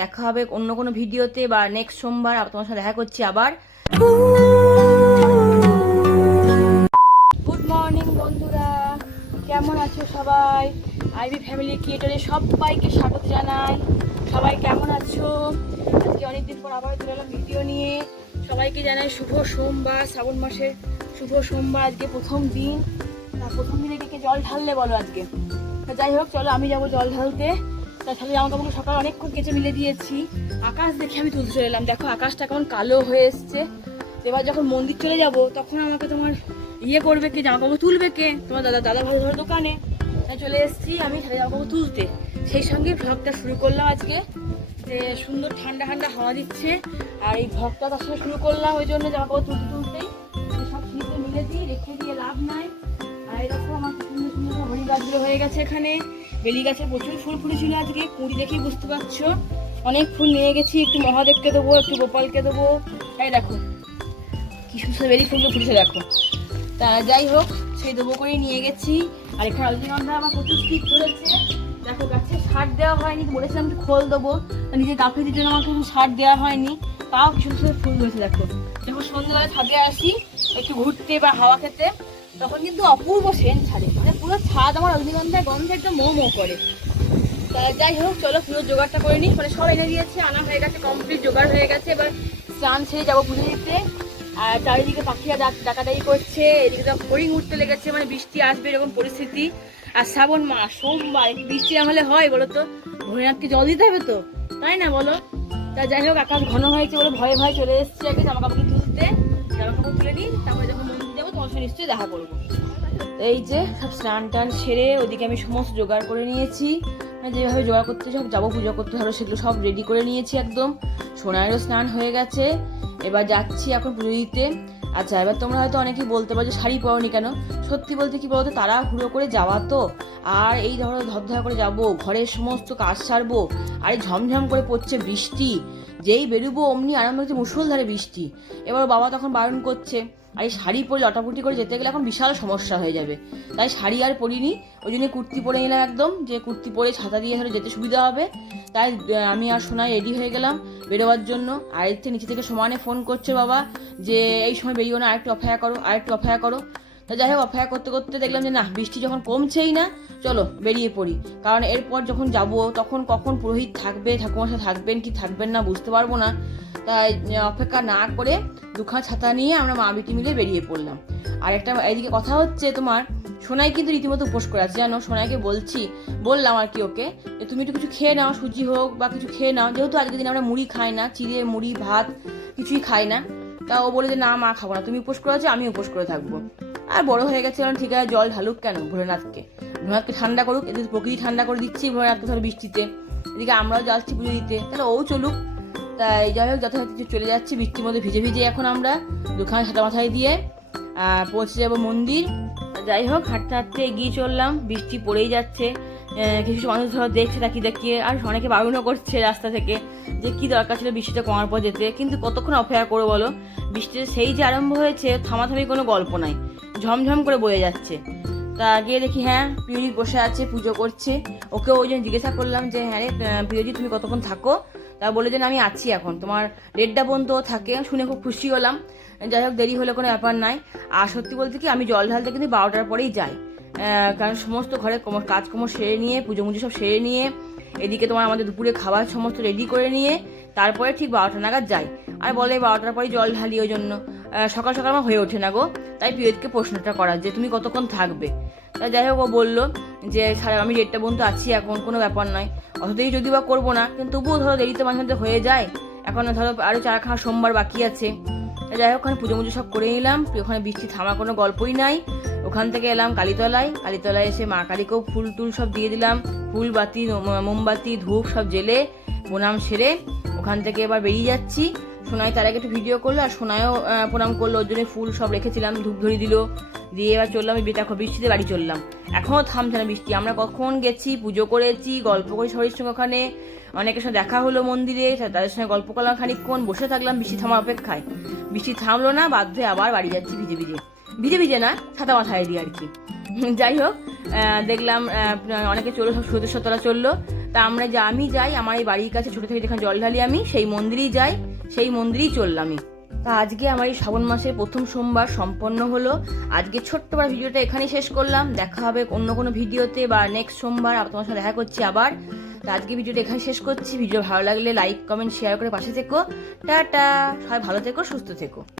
দেখা হবে অন্য কোনো ভিডিওতে বা নেক্সট সোমবার তোমার সাথে দেখা করছি আবার। গুড মর্নিং বন্ধুরা, কেমন আছো সবাই? আইভি ফ্যামিলি ক্রিয়েটরে সবাইকে স্বাগত জানাই। সবাই কেমন আছো? আজকে অনেকদিন পর আবার চলে এলাম ভিডিও নিয়ে। সবাইকে জানাই শুভ সোমবার, শ্রাবণ মাসের শুভ সোমবার। আজকে প্রথম দিন, প্রথম দিনে কে জল ঢাললে বলো আজকে? যাই হোক, চলো আমি যাবো জল ঢালতে। তাছাড়া জামা কাপড় সকালে অনেকক্ষণ কেচে মিলে দিয়েছি। আকাশ দেখে আমি তুলতে চলে এলাম। দেখো আকাশটা কেমন কালো হয়ে এসছে। এবার যখন মন্দির চলে যাব তখন আমাকে তোমার করবে কে, জামা কাপড় তুলবে কে? তোমার দাদা ভাই ধর দোকানে। চলে এসেছি আমি জামা কাপড় তুলতে। সেই সঙ্গে ভ্লগটা শুরু করলাম আজকে, যে সুন্দর ঠান্ডা ঠান্ডা হাওয়া দিচ্ছে। আর এই ভ্লগটা তার সঙ্গে শুরু করলাম ওই জন্য জামা কাপড় তুলতেই সব শীতে মিলে দিই, রেখে দিয়ে লাভ নাই। আর এরকম আমার সুন্দর সুন্দর হরি গাছগুলো হয়ে গেছে এখানে। বেলি গাছে প্রচুর ফুল ফুটেছিল আজকে, কুড়ি দেখেই বুঝতে পারছো। অনেক ফুল নিয়ে গেছি, একটু মহাদেবকে দেবো, একটু গোপালকে দেবো। তাই দেখো কি সুন্দর বেলি ফুলগুলো ফুটেছে দেখো। তা যাই হোক, সেই দেবো করেই নিয়ে গেছি। আর এখানে রজনীগন্ধা আমার প্রচুর শীত ধরেছে। দেখো গাছে সার দেওয়া হয়নি, বলেছিলাম যে খোল দেবো, নিজে গাফিদের জন্য আমাকে সার দেওয়া হয়নি। তাও কিছু সুন্দর ফুল ধরেছে দেখো। যখন সন্ধ্যাবেলা ছাদে আসি একটু ঘুরতে বা হাওয়া খেতে, তখন কিন্তু অপূর্ব সেন্ট ছাড়ে, মানে পুরো ছাদ আমার রজনীগন্ধায় গন্ধে একদম মো করে। তা যাই হোক, চলো পুরো জোগাড়টা করে নিই। মানে সব এনে দিয়েছে, আনা হয়ে গেছে, কমপ্লিট জোগাড় হয়ে গেছে। এবার স্নান সেরে যাবো পুজো দিতে। আর চারিদিকে পাখিরা ডাকাডাকি করছে, এদিকে তো হরিণ উঠতে লেগেছে, মানে বৃষ্টি আসবে এরকম পরিস্থিতি। আর শ্রাবণ মাস সোমবার, বৃষ্টি না হলে হয় বলো তো? ভোরনাথকে জল দিতে হবে তো, তাই না বলো? তা যাই হোক, আকাশ ঘন হয়েছে বলে ভয়ে ভয়ে চলে এসেছি আগে জামা কাপড় তুলতে। জামা কাপড় তুলে নিই, তারপরে যখন মন্দির যাবো তোমার সঙ্গে নিশ্চয়ই দেখা করবো। এই যে সব স্নান টান সেরে ওদিকে আমি সমস্ত জোগাড় করে নিয়েছি। যেভাবে জোগাড় করতে সব যাবো পুজো করতে ধরো, সেগুলো সব রেডি করে নিয়েছি একদম। সোনারও স্নান হয়ে গেছে, এবার যাচ্ছি এখন পুজো দিতে। আচ্ছা, এবার তোমরা হয়তো অনেকেই বলতে পারো যে শাড়ি পরোনি কেন? সত্যি বলতে কি বলতো, তারা হুড়ো করে যাওয়া তো, আর এই ধরো ধরধরা করে যাব, ঘরের সমস্ত কাজ সারবো, আর এই ঝমঝম করে পড়ছে বৃষ্টি। যেই বেরোবো অমনি আরম্ভ হচ্ছে মুষলধারে বৃষ্টি। এবার বাবা তখন বারণ করছে, আর এই শাড়ি পরে লটাপটি করে যেতে গেলে এখন বিশাল সমস্যা হয়ে যাবে। তাই শাড়ি আর পরিনি, ওই জন্য কুর্তি পরে নিলাম একদম, যে কুর্তি পরে ছাতা দিয়ে ধরে যেতে সুবিধা হবে। তাই আমি আর সোনাই রেডি হয়ে গেলাম বেরোবার জন্য। আর এর থেকে নিচে থেকে সমানে ফোন করছে বাবা যে এই সময় বেরিও না, আরেকটু অপেক্ষা করো, আরেকটু অপেক্ষা করো। তা যাই হোক, অপেক্ষা করতে করতে দেখলাম যে না, বৃষ্টি যখন কমছেই না, চলো বেরিয়ে পড়ি। কারণ এরপর যখন যাব তখন কখন পুরোহিত থাকবে, ঠাকুমার থাকবেন কি থাকবেন না বুঝতে পারবো না। তাই অপেক্ষা না করে দুখানা ছাতা নিয়ে আমরা মা বিটি মিলে বেরিয়ে পড়লাম। আর একটা এদিকে কথা হচ্ছে, তোমার সোনাই কিন্তু রীতিমতো উপোস করে আছে জানো। সোনাইকে বললাম আর কি ওকে, যে তুমি একটু কিছু খেয়ে নাও, সুজি হোক বা কিছু খেয়ে নাও, যেহেতু আজকের দিন আমরা মুড়ি খাই না, চিড়ে মুড়ি ভাত কিছুই খাই না। তা ও বলে যে না মা খাবো না, তুমি উপোস করে আছো, আমি উপোস করে থাকবো। আর বড় হয়ে গেছে, ঠিক আছে জল ঢালুক কেন ভোলেনাথকে, ভোলেনাথকে ঠান্ডা করুক। এদিকে প্রকৃতি ঠান্ডা করে দিচ্ছি ভোলেনাথকে ধরো বৃষ্টিতে, এদিকে আমরাও যাচ্ছি পুজো দিতে, তাহলে ও চলুক। তাই যাই হোক, যথাযথ চলে যাচ্ছি বৃষ্টির মধ্যে ভিজে ভিজে। এখন আমরা দুখানা ছাতা মাথায় দিয়ে পৌঁছে যাবো মন্দির। যাই হোক, হাঁটতে হাঁটতে এগিয়ে চললাম, বৃষ্টি পড়েই যাচ্ছে। কিছু মানুষ ধরো দেখছে তাকিয়ে, আর অনেকে বারণও করছে রাস্তা থেকে যে কি দরকার ছিল বৃষ্টিটা কমার পর যেতে। কিন্তু কতক্ষণ অপেক্ষা করো বলো? বৃষ্টির সেই যে আরম্ভ হয়েছে, থামাথামি কোনো গল্প নাই, ঝমঝম করে বয়ে যাচ্ছে। তা গিয়ে দেখি হ্যাঁ প্রিয়জি বসে আছে, পুজো করছে। ওকে ওই জন্য জিজ্ঞাসা করলাম যে হ্যাঁ রে প্রিয়জি তুমি কতক্ষণ থাকো? তা বলে যে আমি আছি এখন, তোমার 1:30 পর্যন্ত থাকে। শুনে খুব খুশি হলাম। যাই হোক, দেরি হলে কোনো ব্যাপার নাই। আর সত্যি বলতে কি, আমি জল ঢালতে কিন্তু 12টার পরেই যাই। কারণ সমস্ত ঘরে কাজকর্ম সেরে নিয়ে, পুজো মুজো সব সেরে নিয়ে, এদিকে তোমার আমাদের দুপুরে খাবার সমস্ত রেডি করে নিয়ে তারপরে ঠিক 12টা নাগাদ যাই। আর বলে 12টার পরেই জল ঢালি, ওই জন্য সকাল সকাল আমার হয়ে ওঠে না গো। তাই প্রিয়তকে প্রশ্নটা করা যে তুমি কতক্ষণ থাকবে। তা যাই হোক, ও বললো যে আমি 1:30 পর্যন্ত আছি এখন, কোনো ব্যাপার নয়, অত দেরি যদি বা করবো না, কিন্তু তবুও ধরো দেরিতে মাঝে মধ্যে হয়ে যায়। এখন ধরো আরও 4খানা সোমবার বাকি আছে। যাই হোক, ওখানে পুজো মুজো সব করে নিলাম। ওখানে বৃষ্টি থামা কোনো গল্পই নাই। ওখান থেকে এলাম কালীতলায় এসে মা কালীকেও ফুল টুল সব দিয়ে দিলাম, ফুল বাতি মোমবাতি ধূপ সব জেলে প্রণাম সেরে ওখান থেকে এবার বেরিয়ে যাচ্ছি। সোনাই তার আগে একটু ভিডিও করলো, আর সোনাইও প্রণাম করলো, ওর জন্য ফুল সব রেখেছিলাম, ধূপ ধরিয়ে দিল, দিয়ে এবার চললাম। দেখো বৃষ্টিতে বাড়ি চললাম, এখনও থামছে না বৃষ্টি। আমরা কখন গেছি, পুজো করেছি, গল্প করি সবাই সঙ্গে, ওখানে অনেকের সঙ্গে দেখা হলো মন্দিরে, তাদের সঙ্গে গল্প করলাম খানিকক্ষণ, বসে থাকলাম বৃষ্টি থামার অপেক্ষায়। বৃষ্টি থামলো না, বাধ্য হয়ে আবার বাড়ি যাচ্ছি ভিজে ভিজে না, ছাতা মাথায় দিয়ে আর কি। যাই হোক, দেখলাম অনেকে চললো, সব সতীশ্বরতলা চললো। তা আমি যাই আমার এই বাড়ির কাছে ছোট থেকে যেখানে জল ঢালি আমি সেই মন্দিরেই যাই, সেই মন্দিরেই চললাম আমি। তা আজকে আমার এই শ্রাবণ মাসের প্রথম সোমবার সম্পন্ন হলো। আজকে ছোট্টবার ভিডিওটা এখানেই শেষ করলাম। দেখা হবে অন্য কোনো ভিডিওতে বা নেক্সট সোমবার তোমার সাথে দেখা করছি আবার। তা আজকে ভিডিওটা এখানে শেষ করছি। ভিডিও ভালো লাগলে লাইক কমেন্ট শেয়ার করে পাশে থেকো। টাটা, সবাই ভালো থেকো, সুস্থ থেকো।